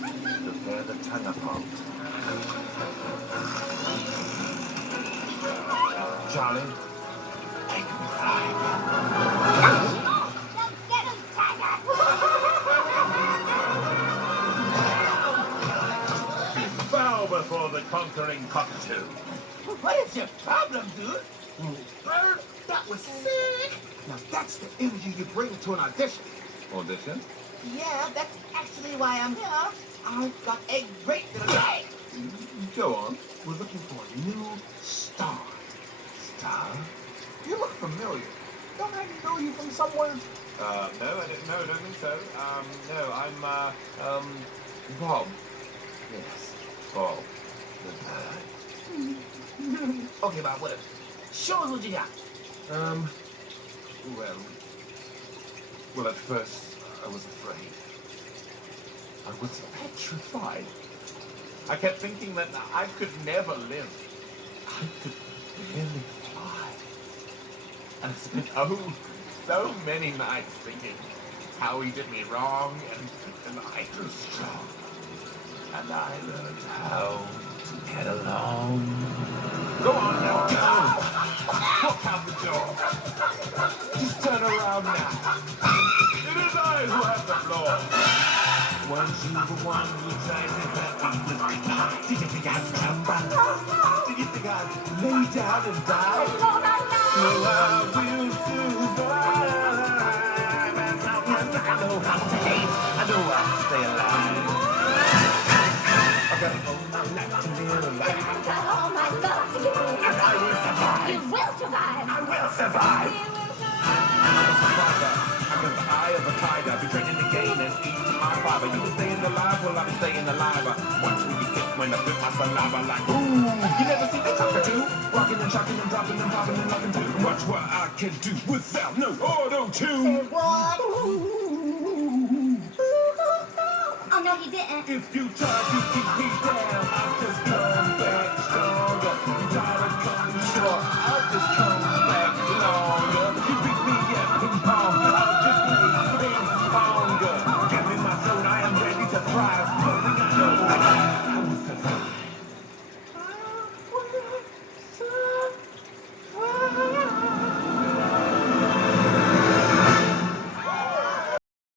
Prepare the tongue apart. Charlie, take me flying. Don't get him, Taggart! Bow before the conquering cockatoo. What is your problem, dude? Bird, that was sick. Now that's the energy you bring to an audition. Audition? Yeah, that's actually why I'm here. I've got a great little day. Go on. We're looking for a new star. Star? You look familiar. Don't I know you from somewhere? No, I don't think so. No, I'm, Bob. Yes, Bob. The bird. Okay, Bob, whatever. Show us what you got. Well, at first, I was afraid. I was petrified. I kept thinking that I could never live. I could barely fly. And I spent, so many nights thinking how he did me wrong, and I grew strong. And I learned how to get along. Go on now, go! Walk out the door. Just turn around now. It is I who have the floor. Weren't you the one who tried to hurt me with me? Did you think I'd crumble? Did you think I'd lay down and die? No, I will survive. As long as I know how to hate, I know I'll stay alive. I've got all my life to live. I've got all my love to give. And I will survive. You will survive. I will survive. I'm a survivor. I've got the eye of a tiger. Be training the game and eating my fiber. You be staying alive, well, I'll be staying alive. Watch me be fit when I spit my saliva like, ooh. You never see the cockatoo? Rocking and shocking and dropping and popping and locking too. Watch what I can do without no auto-tune. What? Oh, no, he didn't. If you try to keep me down, I'll